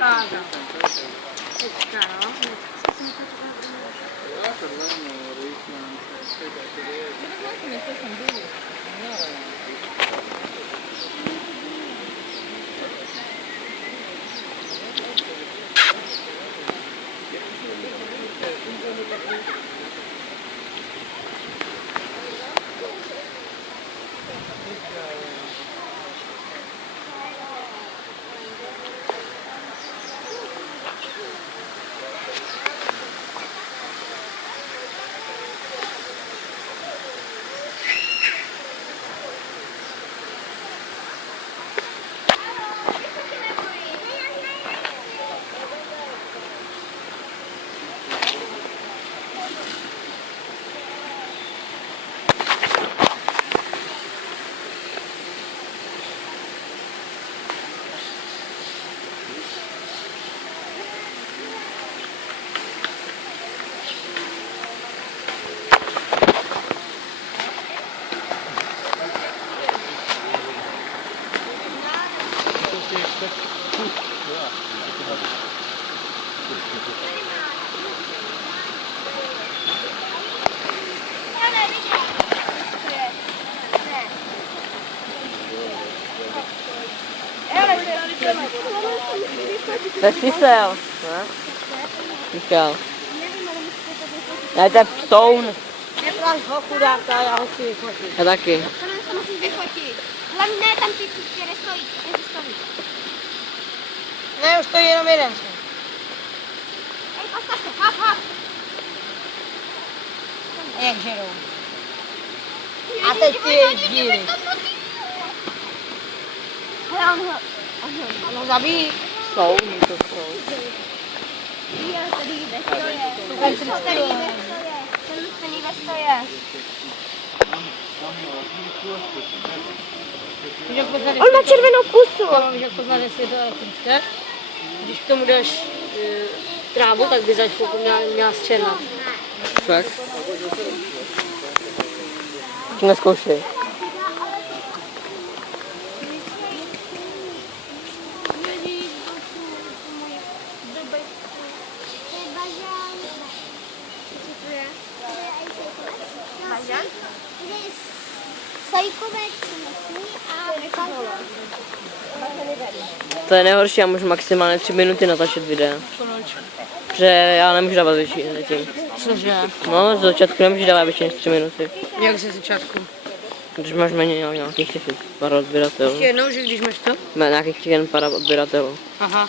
zakázat. Teďka, no. Tak si sel, ne? Michal. Já to je pstoun. Nepláš ho, chudáka, já ho chci vyfotit. Já taky. To musíš vyfotit. Hlavně ne tam ty, které stojí. Ne, už to je jenom jeden. Ej, postav se, hop, hop. A jak žerou. A teď ty jejich díly. Hele, on ho. Ano, zabij. Pstouni to jsou. Jo, tady ve stoje. Tady ve stoje. Tady ve stoje. On má červenou pusu. Víš, jak poznat, jestli je to elektrické. Když k tomu dáš trávu, tak by zač pokud měla zčernat. Fakt? Neskoušej. Sajkovec a To je nejhorší, já můžu maximálně 3 minuty natáčet videa. Že já nemůžu dávat větší zatím. Cože? No, z začátku nemůžu dávat větší než 3 minuty. Jak ze začátku? Když máš méně nějakých těch pár odběratelů. Ještě jednou, že když máš to? Má nějakých jen pár odběratelů. Aha.